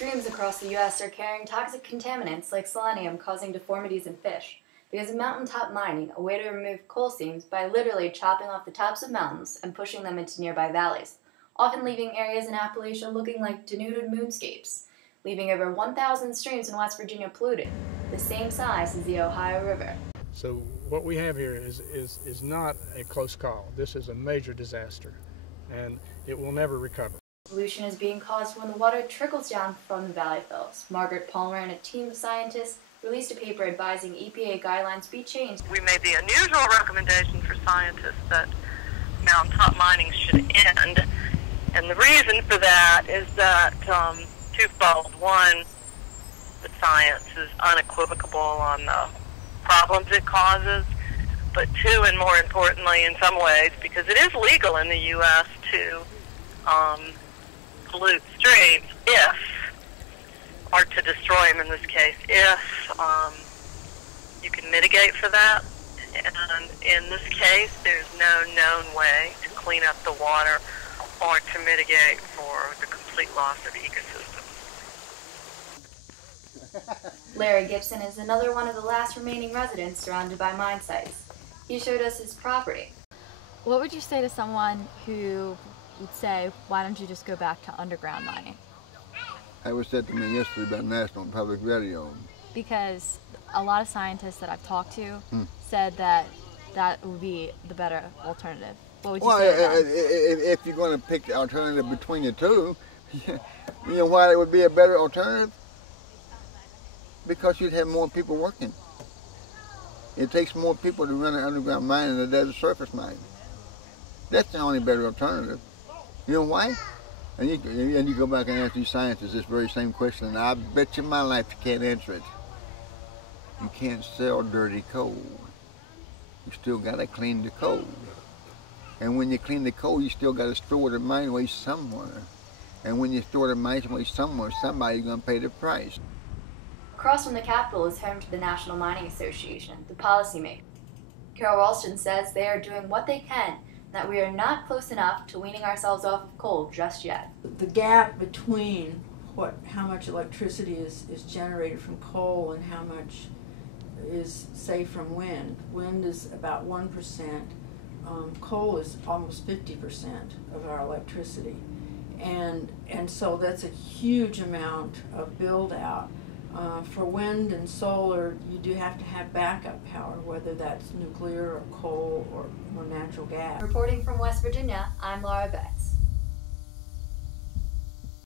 Streams across the U.S. are carrying toxic contaminants like selenium causing deformities in fish. Because of mountaintop mining, a way to remove coal seams by literally chopping off the tops of mountains and pushing them into nearby valleys, often leaving areas in Appalachia looking like denuded moonscapes, leaving over 1,000 streams in West Virginia polluted, the same size as the Ohio River. So what we have here is not a close call. This is a major disaster, and it will never recover. Pollution is being caused when the water trickles down from the valley fills. Margaret Palmer and a team of scientists released a paper advising EPA guidelines be changed. We made the unusual recommendation for scientists that mountaintop mining should end. And the reason for that is that twofold. One, the science is unequivocal on the problems it causes. But two, and more importantly in some ways, because it is legal in the U.S. to pollute streams or to destroy them in this case, if you can mitigate for that. And in this case, there's no known way to clean up the water or to mitigate for the complete loss of ecosystems. Larry Gibson is another one of the last remaining residents surrounded by mine sites. He showed us his property. What would you say to someone who would say, why don't you just go back to underground mining? That was said to me yesterday by National Public Radio. Because a lot of scientists that I've talked to said that that would be the better alternative. What would you say to them? If you're going to pick the alternative between the two, you know why it would be a better alternative? Because you'd have more people working. It takes more people to run an underground mine than it does a surface mine. That's the only better alternative. You know why? And you go back and ask these scientists this very same question, and I bet you my life you can't answer it. You can't sell dirty coal. You still got to clean the coal. And when you clean the coal, you still got to store the mine waste somewhere. And when you store the mine waste somewhere, somebody's going to pay the price. Across from the Capitol is home to the National Mining Association, the policymaker. Carol Ralston says they are doing what they can, and that we are not close enough to weaning ourselves off of coal just yet. The gap between how much electricity is generated from coal and how much is, say, from wind. Wind is about 1%. Coal is almost 50% of our electricity. And so that's a huge amount of build out. For wind and solar, you do have to have backup power, whether that's nuclear or coal or natural gas. Reporting from West Virginia, I'm Laura Betts.